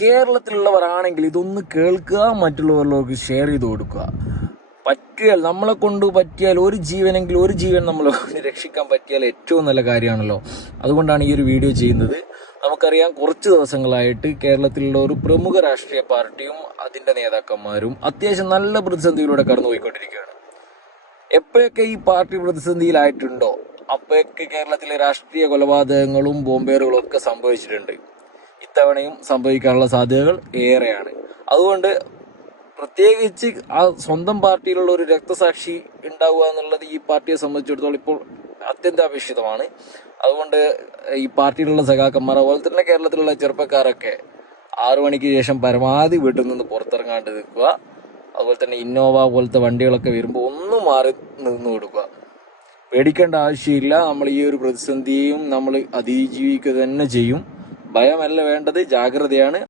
കേരളത്തിലുള്ളവരാണെങ്കിൽ ഇതൊന്ന് കേൾക്കുക, മറ്റുള്ളവരിലേക്ക് ഷെയർ ചെയ്ത് കൊടുക്കുക. പറ്റിയാൽ, നമ്മളെ കൊണ്ട് പറ്റിയാൽ ഒരു ജീവൻ നമ്മൾ രക്ഷിക്കാൻ പറ്റിയാൽ ഏറ്റവും നല്ല കാര്യമാണല്ലോ. അതുകൊണ്ടാണ് ഈ ഒരു വീഡിയോ ചെയ്യുന്നത്. നമുക്കറിയാം, കുറച്ച് ദിവസങ്ങളായിട്ട് കേരളത്തിലുള്ള ഒരു പ്രമുഖ രാഷ്ട്രീയ പാർട്ടിയും അതിന്റെ നേതാക്കന്മാരും അത്യാവശ്യം നല്ല പ്രതിസന്ധിയിലൂടെ കടന്നുപോയിക്കൊണ്ടിരിക്കുകയാണ്. എപ്പോഴൊക്കെ ഈ പാർട്ടി പ്രതിസന്ധിയിലായിട്ടുണ്ടോ അപ്പോഴൊക്കെ കേരളത്തിലെ രാഷ്ട്രീയ കൊലപാതകങ്ങളും ബോംബേറുകളും ഒക്കെ സംഭവിച്ചിട്ടുണ്ട്. ഇത്തവണയും സംഭവിക്കാനുള്ള സാധ്യതകൾ ഏറെയാണ്. അതുകൊണ്ട് പ്രത്യേകിച്ച് ആ സ്വന്തം പാർട്ടിയിലുള്ള ഒരു രക്തസാക്ഷി ഉണ്ടാവുക എന്നുള്ളത് ഈ പാർട്ടിയെ സംബന്ധിച്ചിടത്തോളം ഇപ്പോൾ അത്യന്താപേക്ഷിതമാണ്. അതുകൊണ്ട് ഈ പാർട്ടിയിലുള്ള സഖാക്കന്മാർ, അതുപോലെ തന്നെ കേരളത്തിലുള്ള ചെറുപ്പക്കാരൊക്കെ 6 മണിക്ക് ശേഷം പരമാവധി വീട്ടിൽ നിന്ന് പുറത്തിറങ്ങാണ്ട് നിൽക്കുക. അതുപോലെ തന്നെ ഇന്നോവ പോലത്തെ വണ്ടികളൊക്കെ വരുമ്പോൾ ഒന്നും മാറി നിന്ന് കൊടുക്കുക. പേടിക്കേണ്ട ആവശ്യമില്ല. നമ്മൾ ഈ ഒരു പ്രതിസന്ധിയും നമ്മൾ അതിജീവിക്കുക തന്നെ ചെയ്യും. ഭയമല്ല വേണ്ടത്, ജാഗ്രതയാണ്.